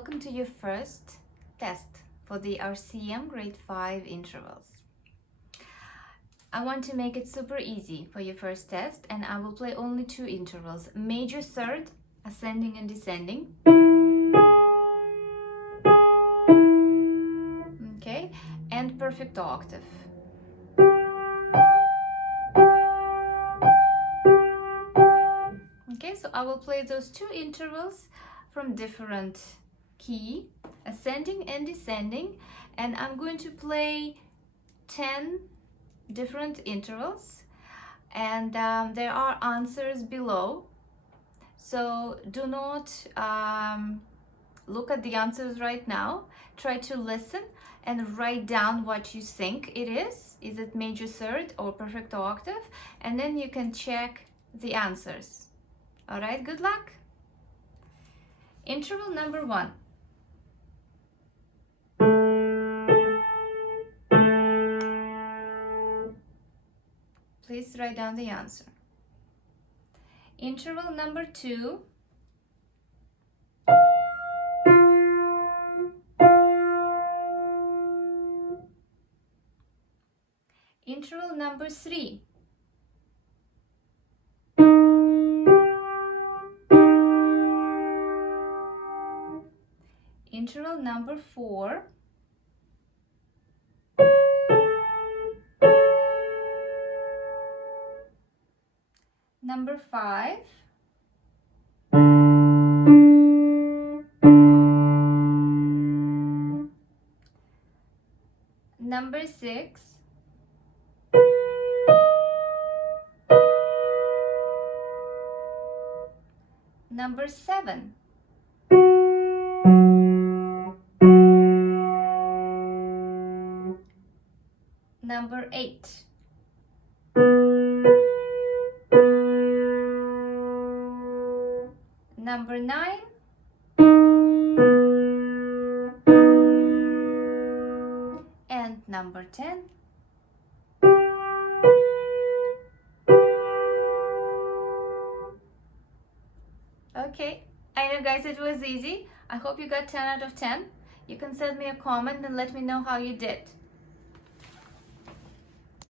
welcome to your first test for the RCM grade 5 intervals. I want to make it super easy for your first test, and I will play only 2 intervals, major third, ascending and descending. Okay, and perfect octave. Okay, so I will play those 2 intervals from different key, ascending and descending, and I'm going to play 10 different intervals, and there are answers below, so do not look at the answers right now. Try to listen and write down what you think it is. Is it major third or perfect octave? And then you can check the answers. All right, good luck. Interval number 1. Please write down the answer. Interval number 2. Interval number 3. Interval number 4. Number 5. Number 6. Number 7. Number 8. Number 9. And number 10. Okay, I know guys, it was easy. I hope you got 10 out of 10. You can send me a comment and let me know how you did.